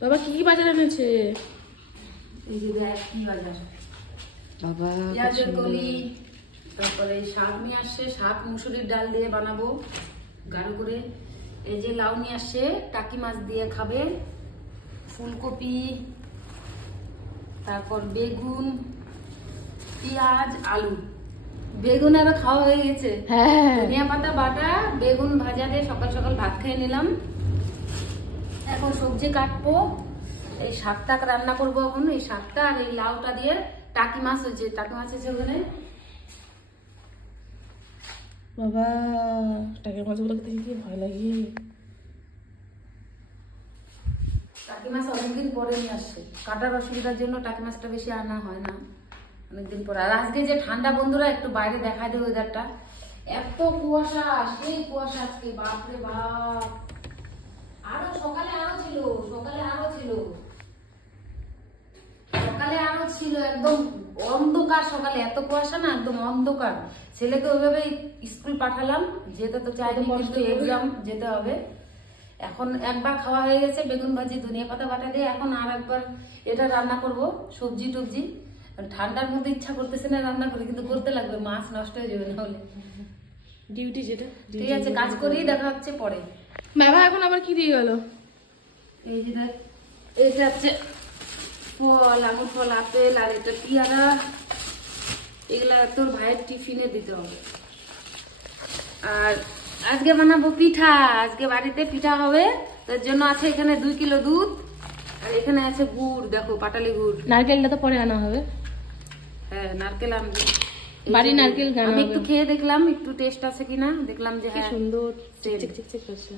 বাবা কি বাজার এনেছে? এই যে দেখ কি বাজার বাবা, পেঁয়াজের কলি, তারপরে শাক নিয়ে আসছে, শাক মুসুরির ডাল দিয়ে বানাবো গাঢ় করে। এই যে লাউ নিয়ে আসছে, টাকি মাছ দিয়ে খাবে, ফুলকপি, তারপর বেগুন, পেঁয়াজ, আলু। বেগুন আরো খাওয়া হয়ে গেছে। হ্যাঁ, ধনিয়া পাতা বাটা, বেগুন ভাজা দিয়ে সকাল সকাল ভাত খেয়ে নিলাম। এখন সবজি কাটবো, এই শাকটা রান্না করবো এখন। এই শাকটা আর এই লাউটা দিয়ে টাকি মাছ হয়েছে, টাকি মাছ হয়েছে ওখানে। বাবা টাকি মাছগুলো দেখে কি ভয় লাগে। টাকি মাছ অনেকদিন পরে নিয়ে আসছে, কাটার অসুবিধার জন্য টাকি মাছটা বেশি আনা হয় না অনেকদিন পরে। আর আজকে যে ঠান্ডা বন্ধুরা, একটু বাইরে দেখায় দেয় ওয়েদারটা, এত কুয়াশা, সেই কুয়াশা আজকে, বাপরে বাপ। আরো সকালে আরো ছিল, সকালে আরো ছিল, সকালে আরো ছিল, একদম অন্ধকার সকালে, এত কুয়াশা না, একদম অন্ধকার। ছেলেকে ওইভাবে স্কুল পাঠালাম, যেতে তো চাইনি, কিন্তু এক্সাম যেতে হবে। এখন একবার খাওয়া হয়ে গেছে বেগুন ভাজি ধনিয়া পাতা বাটা দিয়ে, এখন আর একবার এটা রান্না করব, সবজি টবজি। ঠান্ডার মধ্যে ইচ্ছা করতেছে না রান্না করি, কিন্তু করতে লাগবে, মাছ নষ্ট হয়ে যাবে না হলে। ডিউটি যেটা, ঠিক আছে, কাজ করেই দেখা হচ্ছে পরে। বাবা এখন আবার কি দিয়ে গেল? এই যে দেখ, এটা হচ্ছে ফল, আঙুর ফল, আপেল, আর এটা পেয়ারা। এগুলা তোর ভাইয়ের টিফিনে দিতে হবে। আর আজকে বানাবো পিঠা, আজকে বাড়িতে পিঠা হবে, তার জন্য আছে এখানে 2 কিলো দুধ, আর এখানে আছে গুড়, দেখো পাটালি গুড়। নারকেলটা তো পরে আনা হবে। হ্যাঁ, নারকেল আনবে, বাড়ি নারকেল। আমি একটু খেয়ে দেখলাম, একটু টেস্ট আছে কিনা, দেখলাম যে কি হ্যাঁ সুন্দর চিকচিক চিকচিক করছে।